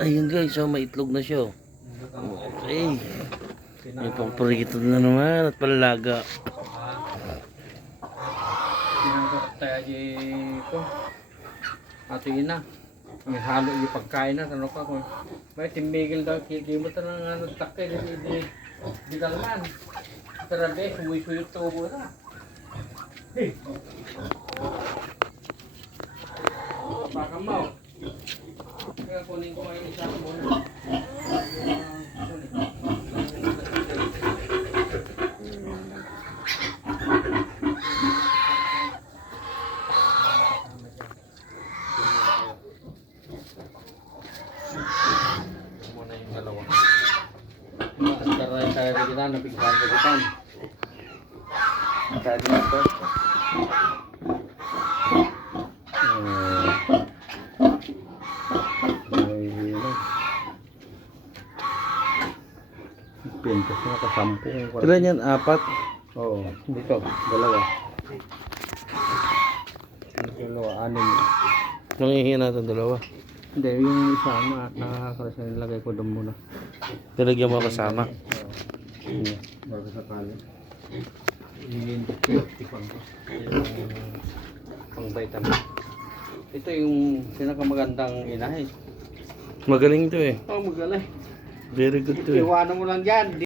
Ayun guys, so may itlog na siya. Okay. May pangprito na naman at palalaga. Tayo ko. Ato ina. May halo yung pagkain na tanong ka ko. May timigil daw kidi mo tanang ano takay di dalman. Tara be suwi-suwi tubo na. Hey. Baka mau. Kaya kunin ko ngayon isa muna. Muna yung dalawa. Taray tayo kita, nabigyan ko kita. Tayo dito. Pintas na kasampung. Ilan yan? Apat? Oo, dito, dalawa. Dalawa, anim. Nangihingi natin dalawa. Hindi, yung isa nakakalas na nilagay ko doon muna. Talagyan mo kasama. Oo, bago sakali. Yung tikman ko. Yung pang vitamin. Ito yung pinakamagandang inahe. Magaling to eh. Oh, magaling. Very good to eh. Iwanan mo lang dyan.